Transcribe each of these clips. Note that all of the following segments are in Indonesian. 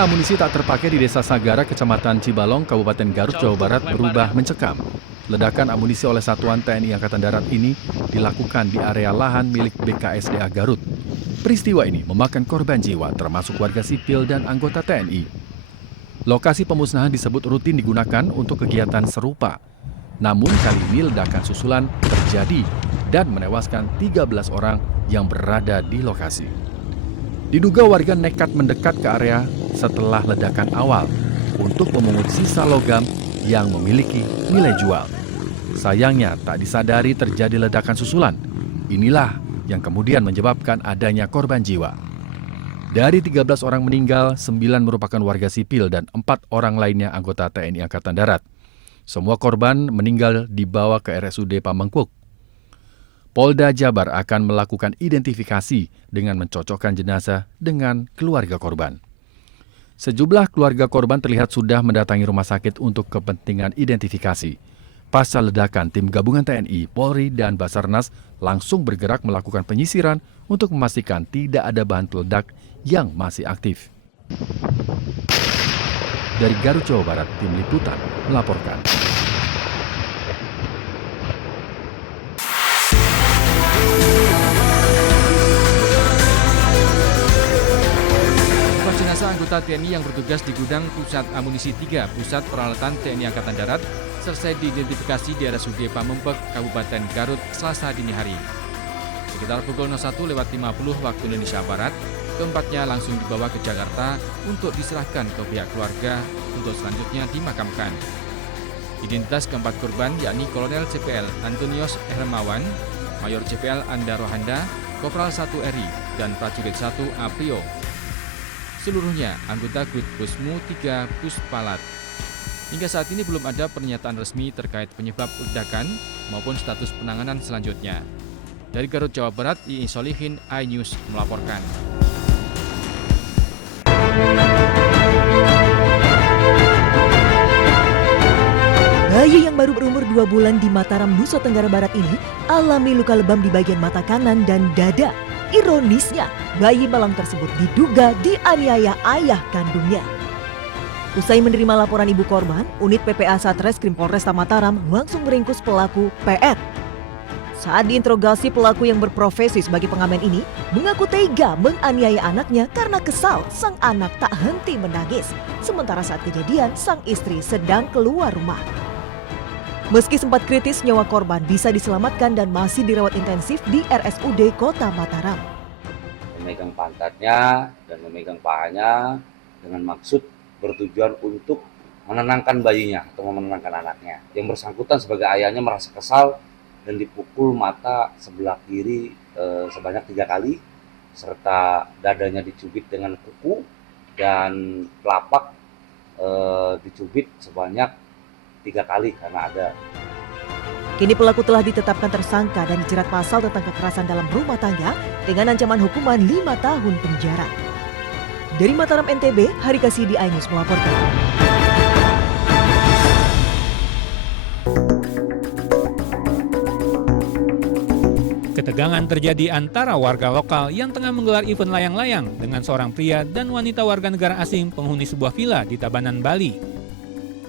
amunisi tak terpakai di Desa Sagara, Kecamatan Cibalong, Kabupaten Garut, Jawa Barat berubah mencekam. Ledakan amunisi oleh Satuan TNI Angkatan Darat ini dilakukan di area lahan milik BKSDA Garut. Peristiwa ini memakan korban jiwa termasuk warga sipil dan anggota TNI. Lokasi pemusnahan disebut rutin digunakan untuk kegiatan serupa. Namun kali ini ledakan susulan terjadi dan menewaskan 13 orang yang berada di lokasi. Diduga warga nekat mendekat ke area setelah ledakan awal untuk memungut sisa logam yang memiliki nilai jual. Sayangnya tak disadari terjadi ledakan susulan. Inilah yang kemudian menyebabkan adanya korban jiwa. Dari 13 orang meninggal, 9 merupakan warga sipil dan 4 orang lainnya anggota TNI Angkatan Darat. Semua korban meninggal dibawa ke RSUD Pamengpeuk. Polda Jabar akan melakukan identifikasi dengan mencocokkan jenazah dengan keluarga korban. Sejumlah keluarga korban terlihat sudah mendatangi rumah sakit untuk kepentingan identifikasi. Pasca ledakan, tim gabungan TNI, Polri, dan Basarnas langsung bergerak melakukan penyisiran untuk memastikan tidak ada bahan peledak yang masih aktif. Dari Garut, Jawa Barat, tim liputan melaporkan. Jenazah anggota TNI yang bertugas di gudang Pusat Amunisi 3, Pusat Peralatan TNI Angkatan Darat, selesai diidentifikasi di RSUD Pamengpeuk, Kabupaten Garut, Selasa dini hari. Sekitar pukul 01.50 waktu Indonesia Barat, keempatnya langsung dibawa ke Jakarta untuk diserahkan ke pihak keluarga untuk selanjutnya dimakamkan. Identitas keempat korban yakni Kolonel CPL Antonius Hermawan, Mayor CPL Anda Rohanda, Kopral 1 RI, dan Prajurit 1 Aprio. Seluruhnya anggota Gut Pusmu 3 Puspalat. Hingga saat ini belum ada pernyataan resmi terkait penyebab ledakan maupun status penanganan selanjutnya. Dari Garut, Jawa Barat, Iin Solihin, iNews melaporkan. Bayi yang baru berumur 2 bulan di Mataram, Nusa Tenggara Barat ini alami luka lebam di bagian mata kanan dan dada. Ironisnya, bayi malang tersebut diduga dianiaya ayah kandungnya. Usai menerima laporan ibu korban, unit PPA Satreskrim Polresta Mataram langsung meringkus pelaku PR. Saat diinterogasi, pelaku yang berprofesi sebagai pengamen ini mengaku tega menganiaya anaknya karena kesal sang anak tak henti menangis. Sementara saat kejadian, sang istri sedang keluar rumah. Meski sempat kritis, nyawa korban bisa diselamatkan dan masih dirawat intensif di RSUD Kota Mataram. Memegang pantatnya dan memegang pahanya dengan maksud bertujuan untuk menenangkan bayinya atau menenangkan anaknya. Yang bersangkutan sebagai ayahnya merasa kesal dan dipukul mata sebelah kiri sebanyak 3 kali, serta dadanya dicubit dengan kuku dan telapak dicubit sebanyak 3 kali karena ada. Kini pelaku telah ditetapkan tersangka dan dijerat pasal tentang kekerasan dalam rumah tangga dengan ancaman hukuman 5 tahun penjara. Dari Mataram, NTB, Hari Kasih di iNews melaporkan. Ketegangan terjadi antara warga lokal yang tengah menggelar event layang-layang dengan seorang pria dan wanita warga negara asing penghuni sebuah villa di Tabanan, Bali.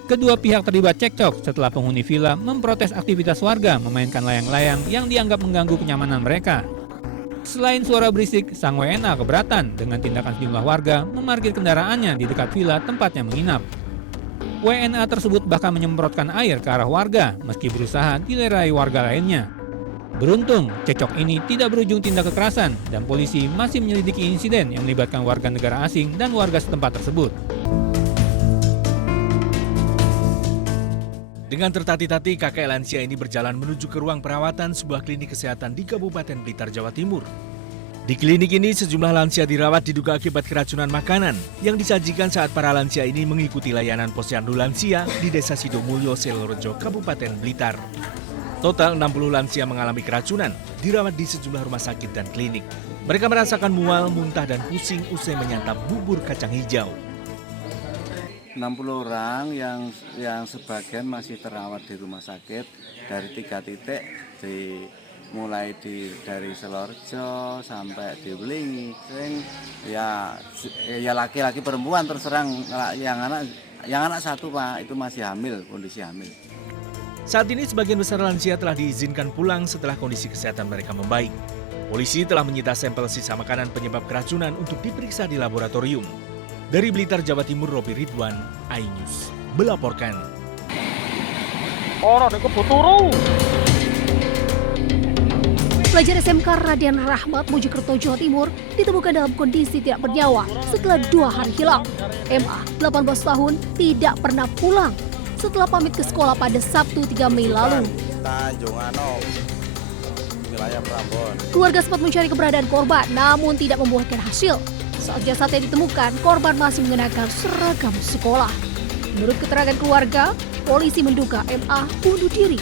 Kedua pihak terlibat cekcok setelah penghuni villa memprotes aktivitas warga memainkan layang-layang yang dianggap mengganggu kenyamanan mereka. Selain suara berisik, sang WNA keberatan dengan tindakan sejumlah warga memarkir kendaraannya di dekat villa tempatnya menginap. WNA tersebut bahkan menyemprotkan air ke arah warga meski berusaha dilerai warga lainnya. Beruntung, cekcok ini tidak berujung tindak kekerasan dan polisi masih menyelidiki insiden yang melibatkan warga negara asing dan warga setempat tersebut. Dengan tertati-tati, kakek lansia ini berjalan menuju ke ruang perawatan sebuah klinik kesehatan di Kabupaten Blitar, Jawa Timur. Di klinik ini, sejumlah lansia dirawat diduga akibat keracunan makanan yang disajikan saat para lansia ini mengikuti layanan posyandu lansia di Desa Sidomulyo, Selorojo, Kabupaten Blitar. Total 60 lansia mengalami keracunan, dirawat di sejumlah rumah sakit dan klinik. Mereka merasakan mual, muntah, dan pusing usai menyantap bubur kacang hijau. 60 orang yang sebagian masih terawat di rumah sakit dari 3 titik di mulai dari Selorjo sampai di Belingi. Sering ya laki-laki perempuan terserang, yang anak satu Pak itu masih hamil, kondisi hamil. Saat ini sebagian besar lansia telah diizinkan pulang setelah kondisi kesehatan mereka membaik. Polisi telah menyita sampel sisa makanan penyebab keracunan untuk diperiksa di laboratorium. Dari Blitar, Jawa Timur, Robi Ridwan, iNews melaporkan. Pelajar SMK Raden Rahmat Mojokerto, Jawa Timur ditemukan dalam kondisi tidak bernyawa setelah 2 hari hilang. MA, 18 tahun, tidak pernah pulang setelah pamit ke sekolah pada Sabtu 3 Mei lalu. Tanjung Anom, wilayah Prambon. Keluarga sempat mencari keberadaan korban namun tidak membuahkan hasil. Saat jasadnya ditemukan, korban masih mengenakan seragam sekolah. Menurut keterangan keluarga, polisi menduga MA bunuh diri.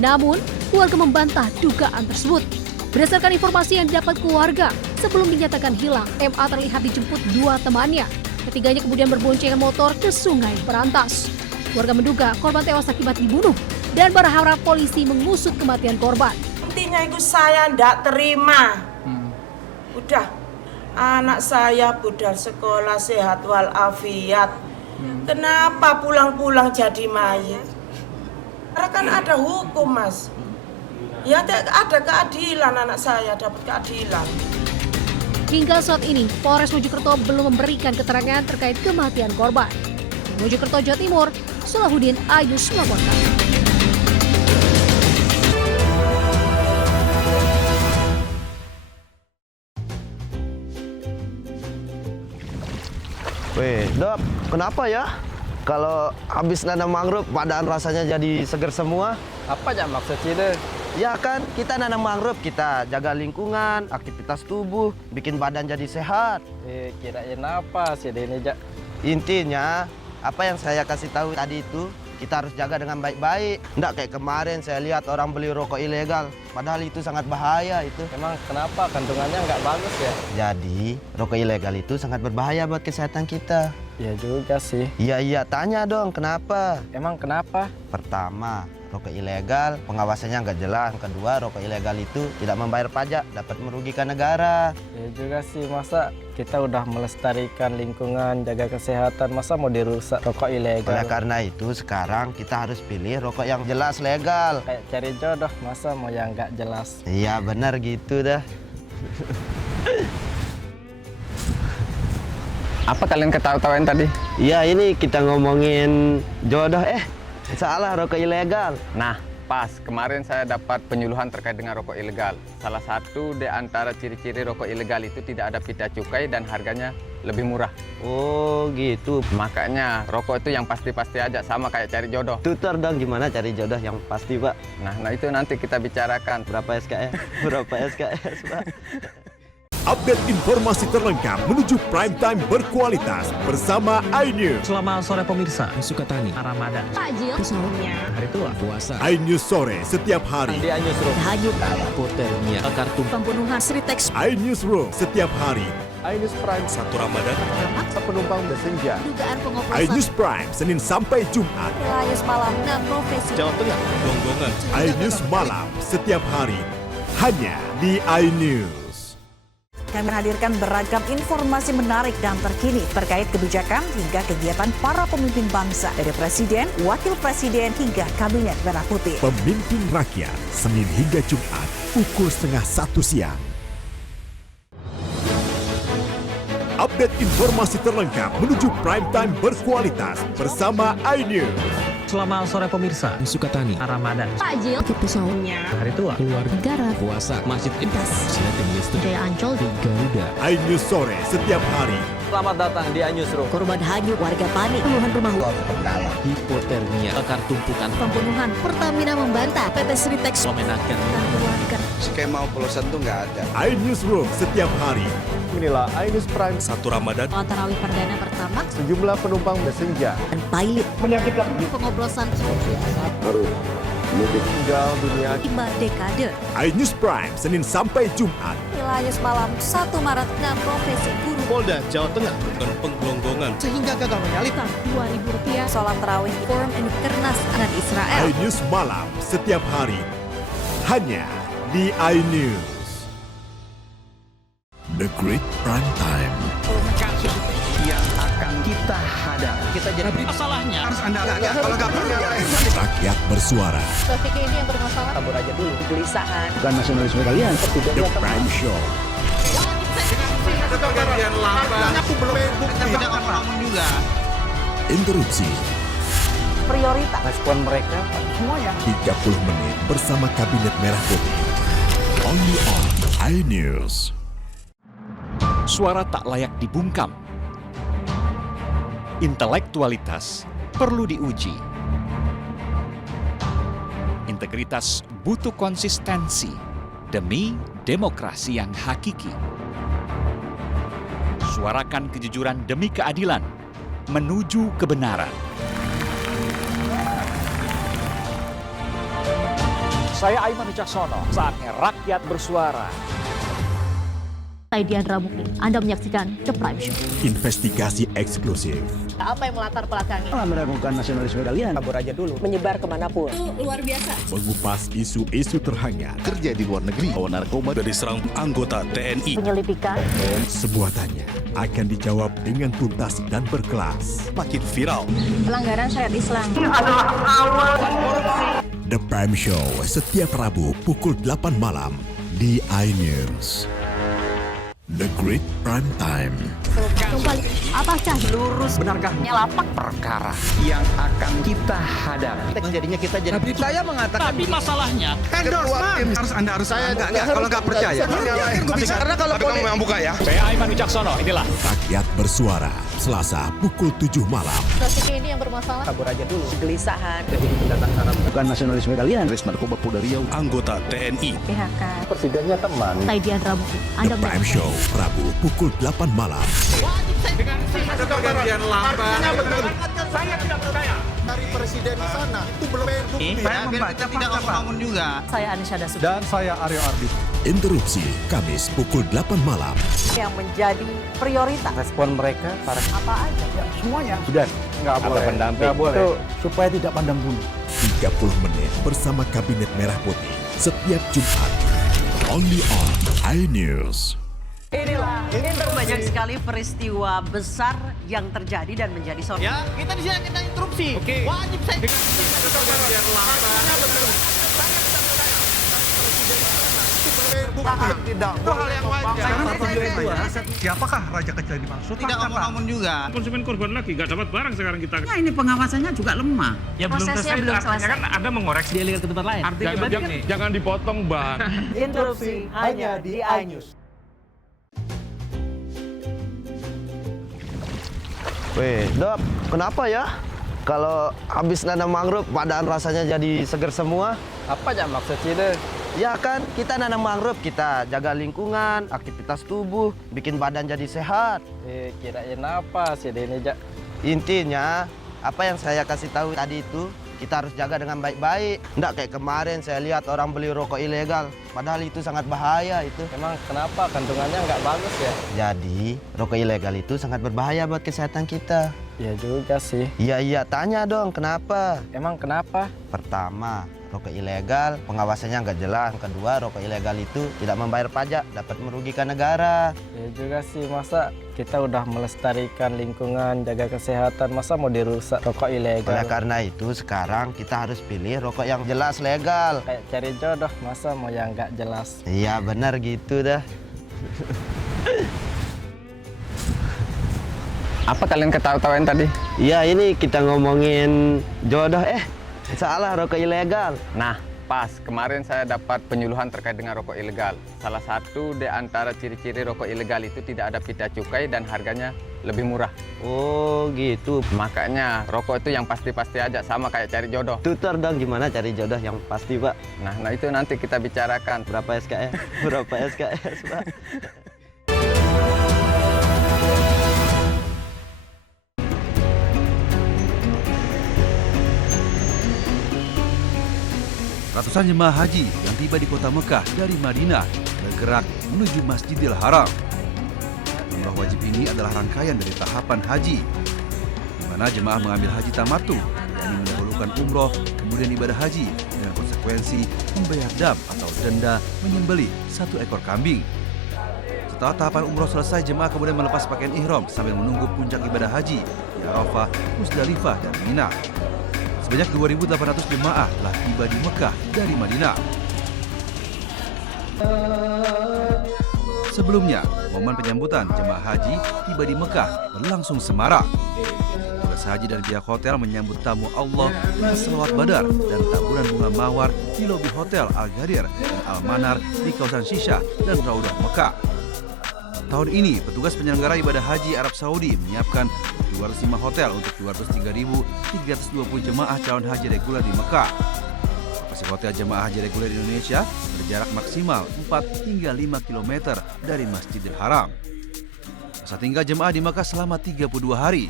Namun, keluarga membantah dugaan tersebut. Berdasarkan informasi yang didapat keluarga, sebelum dinyatakan hilang, MA terlihat dijemput 2 temannya. Ketiganya kemudian berboncengan motor ke Sungai Berantas. Keluarga menduga korban tewas akibat dibunuh dan berharap polisi mengusut kematian korban. Intinya itu saya tidak terima. Udah, anak saya budal sekolah sehat walafiat. Kenapa pulang-pulang jadi mayat? Karena kan ada hukum, Mas. Ya ada keadilan, anak saya dapat keadilan. Hingga saat ini, Polres Mojokerto belum memberikan keterangan terkait kematian korban. Mojokerto, Jawa Timur, Salahuddin, iNews melaporkan. Weh, Dok, kenapa ya? Kalau habis nanam mangrove, badan rasanya jadi seger semua. Apa aja maksudnya? Ya kan, kita nanam mangrove, kita jaga lingkungan, aktivitas tubuh, bikin badan jadi sehat. Kirain apa sih ini, Jak? Intinya, apa yang saya kasih tahu tadi itu, kita harus jaga dengan baik-baik. Nggak kayak kemarin saya lihat orang beli rokok ilegal, padahal itu sangat bahaya itu. Emang kenapa kandungannya nggak bagus ya? Jadi, rokok ilegal itu sangat berbahaya buat kesehatan kita. Ya juga sih. Iya, tanya dong, kenapa? Emang kenapa? Pertama, rokok ilegal, pengawasannya nggak jelas. Kedua, rokok ilegal itu tidak membayar pajak, dapat merugikan negara. Ya juga sih, masa kita udah melestarikan lingkungan, jaga kesehatan, masa mau dirusak rokok ilegal? Oleh karena itu, sekarang kita harus pilih rokok yang jelas legal. Kayak cari jodoh, masa mau yang nggak jelas? Iya, benar gitu dah. Apa kalian ketawa-tawain tadi? Iya, ini kita ngomongin jodoh. Salah, rokok ilegal. Nah, pas kemarin saya dapat penyuluhan terkait dengan rokok ilegal. Salah satu di antara ciri-ciri rokok ilegal itu tidak ada pita cukai dan harganya lebih murah. Oh, gitu. Makanya rokok itu yang pasti-pasti aja, sama kayak cari jodoh. Tutor dong gimana cari jodoh yang pasti, Pak. Nah itu nanti kita bicarakan. Berapa SKS? Berapa SKS, Pak? Update informasi terlengkap menuju prime time berkualitas bersama iNews. Selamat sore pemirsa, Sukatani, Ramadan, Takjil, Sahurnya, Hari Tua, Puasa. iNews sore setiap hari. Di iNews Room, Hanyut, Hotelnya, Kartu, pembunuhan Sritex, iNews Room setiap hari. iNews Prime 1 Ramadan. Penumpang bersenja. dugaan pengoplosan, iNews Prime Senin sampai Jumat. Layus malam, 6 profesi. Jawa Tengah, Gonggongan. iNews malam setiap hari hanya di iNews. Kami menghadirkan beragam informasi menarik dan terkini terkait kebijakan hingga kegiatan para pemimpin bangsa dari Presiden, Wakil Presiden hingga Kabinet Merah Putih. Pemimpin Rakyat Senin hingga Jumat pukul 12:30 siang. Update informasi terlengkap menuju prime time berkualitas bersama iNews. Selamat sore pemirsa, Sukatani, Ramadan, Takjil, sahurnya, Hari Tua, Keluarga, negara, Puasa, Masjid Intas, Silatin Listrik, Jaya Ancol, Garuda. iNews sore setiap hari. Selamat datang di iNews Room. korban hanyut, warga panik, puluhan rumah Hipotermia, akar tumpukan, pembunuhan, Pertamina membantah, PT Sritex, pemenaker, dan keluarga. Skema oplosan tuh nggak ada. iNews Room setiap hari. Inilah iNews Prime 1 Ramadan. Sholat tarawih perdana pertama, Sejumlah penumpang bersenja. dan pilot. pengoplosan, Tinggal dunia. 5 dekade. iNews Prime Senin sampai Jumat. Layus malam 1 Maret 6 profesi guru. Polda, Jawa Tengah, bukan penggelonggongan, sehingga gagal menyalip. Rp2.000. Sholat tarawih Forum Kernas dan Israel. iNews malam setiap hari hanya di iNews. The Great Prime Time. Yang akan kita hadapi. Kita jadi masalahnya harus Anda kalau nggak percaya. Rakyat bersuara. Traffic ini yang bermasalah. Kabur aja dulu. Kegelisahan. Bukan nasionalisme kalian. The Prime Show. Pergantian lambat. Aku belum bukti. Tidak ngomong juga. Interupsi. Prioritas. Respon mereka Semuanya. 30 menit bersama Kabinet Merah Putih. Only on iNews. Suara tak layak dibungkam. Intelektualitas perlu diuji. Integritas butuh konsistensi demi demokrasi yang hakiki. Suarakan kejujuran demi keadilan menuju kebenaran. Saya Aiman Wicaksono, saatnya rakyat bersuara. Saya Diandra Mukti. Anda menyaksikan The Prime Show. Investigasi eksklusif. Apa yang melatar belakangi? Meragukan nasionalisme kalian. kabur aja dulu. Menyebar kemanapun. Itu luar biasa. Mengupas isu-isu terhangat. Kerja di luar negeri, bawa narkoba dari serang anggota TNI. Penyelidikan. Sebuah tanya akan dijawab dengan tuntas dan berkelas. Makin viral. Pelanggaran syariat Islam. The Prime Show setiap Rabu pukul 8 malam di iNews. The Great Prime Time. Kembali. Apakah lurus? Benarkah Nyelapak. perkara yang akan kita hadapi? Jadinya kita jadi. Saya mengatakan. Tapi masalahnya, Endorsement harus Anda harus saya enggak kalau nggak percaya. Karena kalau kamu yang buka ya. Saya Aiman Wicaksono, inilah. Rakyat bersuara Selasa pukul 7 malam. Traffic ini yang bermasalah. Kabur aja dulu. Kegelisahan. Bukan nasionalisme kalian. Res narkoba Polda Riau, anggota TNI. PHK. Presidennya teman. Saya Diandra Mukti. The Anda Prime Show Rabu pukul 8 malam. Ada pergantian lambat. saya tidak percaya. Dari presiden di sana itu belum bukti. Saya membaca tidak ngomong juga. Saya Anisha Dasuki. Dan saya Aryo Ardi. Interupsi Kamis pukul 8 malam. Yang menjadi prioritas. Respon mereka para Apa aja? Semuanya. sudah nggak boleh. Nggak boleh. Itu supaya tidak pandang bulu. 30 menit bersama Kabinet Merah Putih setiap Jumat. Only on iNews. Inilah banyak sekali peristiwa besar yang terjadi dan menjadi sorotan. Ya, kita di sini kita interupsi. Oke. Wajib saya. Pergantian lambat. Tidak. Itu hal yang wajar. Siapakah raja kecil yang dimaksud? Tidak ngomong juga. Konsumen korban lagi, nggak dapat barang sekarang kita. Ya ini pengawasannya juga lemah. Ya Prosesnya belum selesai. kan Anda mengoreksi. Dia lihat ke tempat lain. Jangan dipotong, Bang. Interupsi hanya di iNews. Weh, Dok, kenapa ya? Kalau habis nanam mangrove, badan rasanya jadi seger semua. Apa aja maksudnya? Ya kan, kita nanam mangrove, kita jaga lingkungan, aktivitas tubuh, bikin badan jadi sehat. Kirain apa sih ini, Jak? Intinya, apa yang saya kasih tahu tadi itu, kita harus jaga dengan baik-baik. Nggak kayak kemarin saya lihat orang beli rokok ilegal, padahal itu sangat bahaya itu. Emang kenapa kandungannya nggak bagus ya? Jadi, rokok ilegal itu sangat berbahaya buat kesehatan kita. Ya juga sih. Iya, tanya dong, kenapa? Emang kenapa? Pertama, rokok ilegal, pengawasannya nggak jelas. Kedua, rokok ilegal itu tidak membayar pajak, dapat merugikan negara. Ya juga sih, masa kita udah melestarikan lingkungan, jaga kesehatan, masa mau dirusak rokok ilegal? Oleh karena itu, sekarang kita harus pilih rokok yang jelas legal. Kayak cari jodoh, masa mau yang nggak jelas? Iya, benar gitu dah. Apa kalian ketawa-tawain tadi? Iya, ini kita ngomongin jodoh. Salah, rokok ilegal. Nah, pas. Kemarin saya dapat penyuluhan terkait dengan rokok ilegal. Salah satu di antara ciri-ciri rokok ilegal itu tidak ada pita cukai dan harganya lebih murah. Oh, gitu. Makanya rokok itu yang pasti-pasti aja, sama kayak cari jodoh. Tutor dong gimana cari jodoh yang pasti, Pak. Nah itu nanti kita bicarakan. Berapa SKS? Berapa SKS, Pak? Ratusan jemaah haji yang tiba di kota Mekah dari Madinah bergerak menuju Masjidil Haram. Umrah wajib ini adalah rangkaian dari tahapan haji, di mana jemaah mengambil haji tamattu, yakni mendahulukan umroh, kemudian ibadah haji dengan konsekuensi konsekuensi membayar dam atau denda menyembelih 1 ekor kambing. Setelah tahapan umroh selesai, jemaah kemudian melepas pakaian ihram sambil menunggu puncak ibadah haji di Arafah, Musdalifah, dan Mina. Sebanyak 2.800 jemaah telah tiba di Mekah dari Madinah. Sebelumnya, momen penyambutan jemaah haji tiba di Mekah berlangsung semarak. Petugas haji dan pihak hotel menyambut tamu Allah dengan selawat badar dan taburan bunga mawar di lobi hotel Al-Ghadir dan Al-Manar di kawasan Shisha dan Raudah Mekah. Tahun ini, petugas penyelenggara ibadah haji Arab Saudi menyiapkan 205 hotel untuk 203.320 jemaah calon haji reguler di Mekah. Lokasi hotel jemaah haji reguler Indonesia berjarak maksimal 4 hingga 5 km dari Masjidil Haram. Masa tinggal jemaah di Mekah selama 32 hari.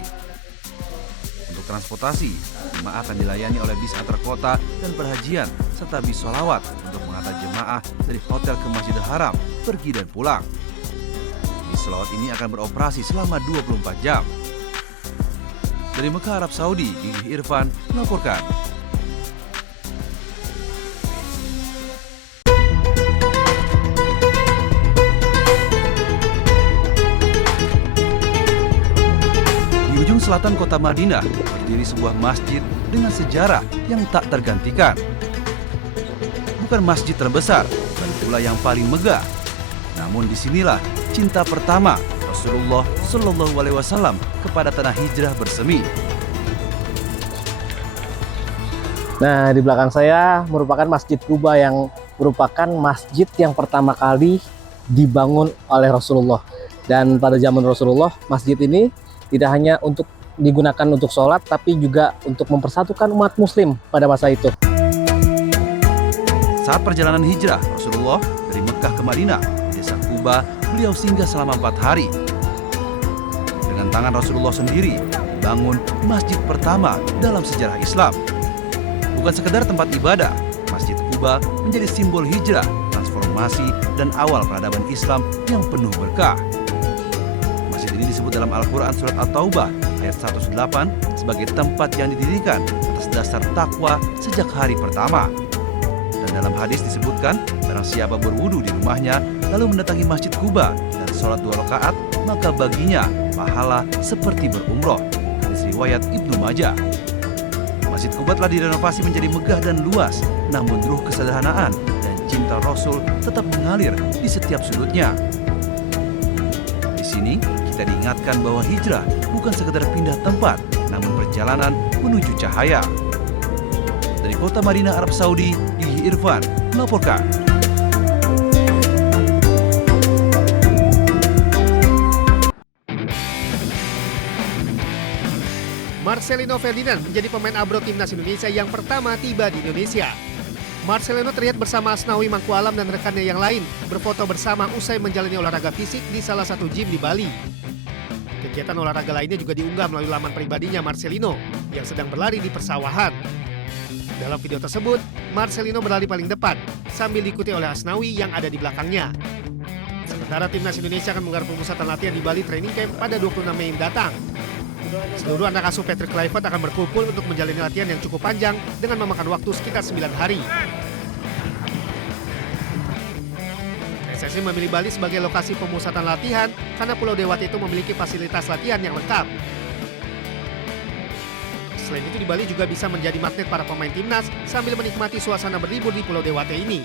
Untuk transportasi, jemaah akan dilayani oleh bis antar kota dan perhajian serta bis sholawat untuk mengantar jemaah dari hotel ke Masjidil Haram, pergi dan pulang. Bis sholawat ini akan beroperasi selama 24 jam. Dari Mekah, Arab Saudi, Gigi Irfan melaporkan. Di ujung selatan kota Madinah berdiri sebuah masjid dengan sejarah yang tak tergantikan. Bukan masjid terbesar, dan pula yang paling megah. Namun disinilah cinta pertama Rasulullah Shallallahu Alaihi Wasallam kepada tanah hijrah bersemi. Nah, di belakang saya merupakan Masjid Quba yang merupakan masjid yang pertama kali dibangun oleh Rasulullah. Dan pada zaman Rasulullah, masjid ini tidak hanya untuk digunakan untuk sholat, tapi juga untuk mempersatukan umat muslim pada masa itu. Saat perjalanan hijrah Rasulullah dari Mekah ke Madinah, di desa Quba, beliau singgah selama 4 hari. Dengan tangan Rasulullah sendiri, bangun masjid pertama dalam sejarah Islam. Bukan sekedar tempat ibadah, Masjid Quba menjadi simbol hijrah, transformasi, dan awal peradaban Islam yang penuh berkah. Masjid ini disebut dalam Al-Quran Surat At-Taubah ayat 108 sebagai tempat yang didirikan atas dasar takwa sejak hari pertama. Dan dalam hadis disebutkan, barang siapa berwudu di rumahnya lalu mendatangi Masjid Quba dan sholat 2 rakaat, maka baginya pahala seperti berumroh. Hadis riwayat Ibnu Majah. Masjid Quba telah direnovasi menjadi megah dan luas, namun ruh kesederhanaan dan cinta Rasul tetap mengalir di setiap sudutnya. Di sini kita diingatkan bahwa hijrah bukan sekedar pindah tempat, namun perjalanan menuju cahaya. Dari kota Madinah, Arab Saudi, Gigi Irfan melaporkan. Marcelino Ferdinand menjadi pemain ABRO Timnas Indonesia yang pertama tiba di Indonesia. Marcelino terlihat bersama Asnawi Mangkualam dan rekannya yang lain berfoto bersama usai menjalani olahraga fisik di salah satu gym di Bali. Kegiatan olahraga lainnya juga diunggah melalui laman pribadinya Marcelino yang sedang berlari di persawahan. Dalam video tersebut, Marcelino berlari paling depan sambil diikuti oleh Asnawi yang ada di belakangnya. Sementara Timnas Indonesia akan menggelar pemusatan latihan di Bali Training Camp pada 26 Mei mendatang. Seluruh anak asuh Patrick Kluivert akan berkumpul untuk menjalani latihan yang cukup panjang dengan memakan waktu sekitar 9 hari. PSSI memilih Bali sebagai lokasi pemusatan latihan karena Pulau Dewata itu memiliki fasilitas latihan yang lengkap. Selain itu, di Bali juga bisa menjadi magnet para pemain timnas sambil menikmati suasana berlibur di Pulau Dewata ini.